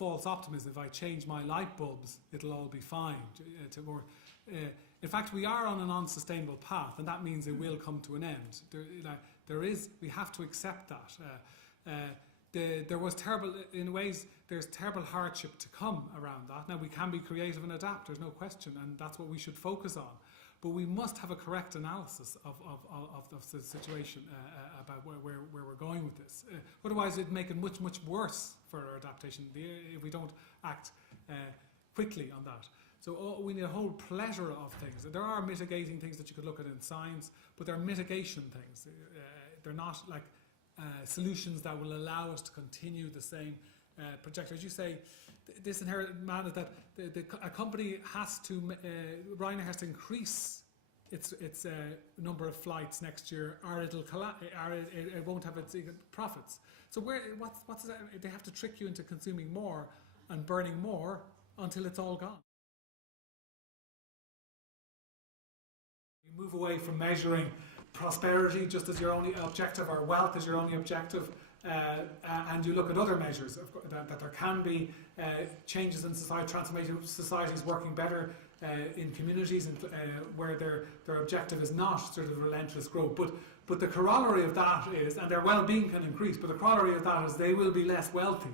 false optimism. If I change my light bulbs, it'll all be fine. In fact, we are on an unsustainable path, and that means it will come to an end. We have to accept that. There was terrible, in ways, there's terrible hardship to come around that. Now, we can be creative and adapt, there's no question, and that's what we should focus on. But we must have a correct analysis of the situation about where we're going with this. Otherwise, it'd make it much, much worse for our adaptation if we don't act quickly on that. So we need a whole plethora of things. There are mitigating things that you could look at in science, but they're mitigation things. They're not like solutions that will allow us to continue the same trajectory. As you say, this inherent man is that a company has to, Ryanair has to increase its number of flights next year, or it won't have its profits. So what's that? They have to trick you into consuming more and burning more until it's all gone. You move away from measuring prosperity just as your only objective, or wealth as your only objective, and you look at other measures that there can be changes in society, transformation, societies working better in communities and where their objective is not sort of relentless growth. But the corollary of that is, and their well-being can increase, but the corollary of that is they will be less wealthy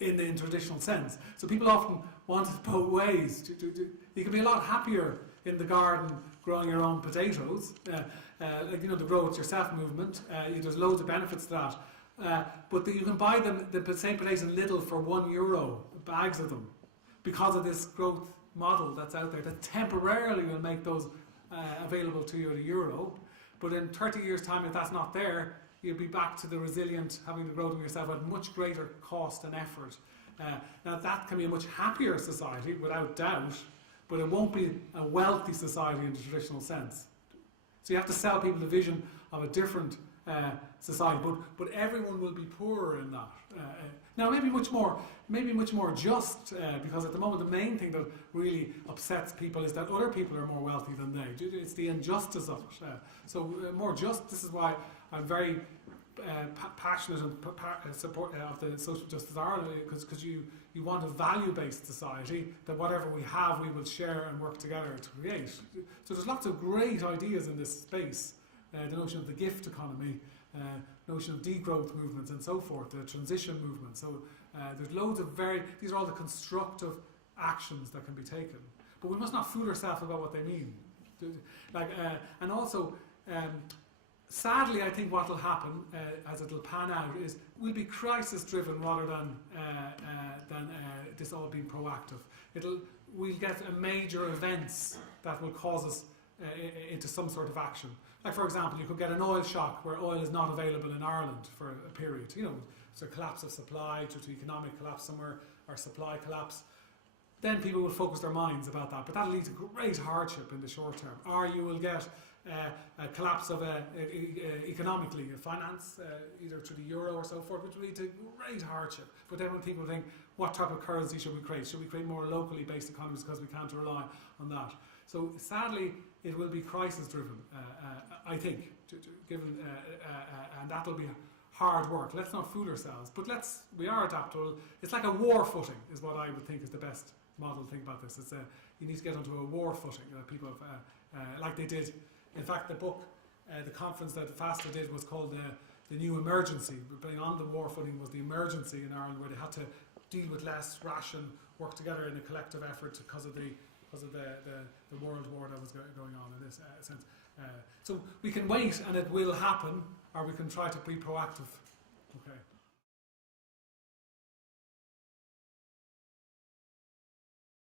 in traditional sense. So people often want it both ways. You can be a lot happier in the garden growing your own potatoes, like the Grow It Yourself movement. There's loads of benefits to that. But you can buy them the same potatoes in Lidl for €1, bags of them, because of this growth model that's out there that temporarily will make those available to you at €1. But in 30 years' time, if that's not there, you'll be back to the resilient, having to grow them yourself at much greater cost and effort. Now that can be a much happier society, without doubt, but it won't be a wealthy society in the traditional sense. So you have to sell people the vision of a different society, but everyone will be poorer in that. Now maybe much more just, because at the moment the main thing that really upsets people is that other people are more wealthy than they. It's the injustice of it. So more just. This is why I'm very passionate and support of the social justice Ireland, because you want a value-based society that whatever we have we will share and work together to create. So there's lots of great ideas in this space. The notion of the gift economy, notion of degrowth movements and so forth, the transition movement. So there's loads of these are all the constructive actions that can be taken. But we must not fool ourselves about what they mean. And also, sadly, I think what will happen, as it will pan out, is we'll be crisis-driven rather than this all being proactive. We'll get major events that will cause us into some sort of action. Like, for example, you could get an oil shock where oil is not available in Ireland for a period. So a collapse of supply due to economic collapse somewhere, or supply collapse. Then people will focus their minds about that, but that'll lead to great hardship in the short term. Or you will get a collapse of economically, finance, either through the euro or so forth, which will lead to great hardship. But then when people think, what type of currency should we create? Should we create more locally based economies because we can't rely on that? So sadly, it will be crisis-driven, I think, given, and that'll be hard work. Let's not fool ourselves, but we are adaptable. It's like a war footing, is what I would think is the best model to think about this. It's you need to get onto a war footing. People have, like they did. In fact, the book, the conference that FASTA did was called the New Emergency. Being on the war footing was the emergency in Ireland, where they had to deal with less, ration, work together in a collective effort because of the world war that was going on in this sense. So we can wait and it will happen, or we can try to be proactive. Okay.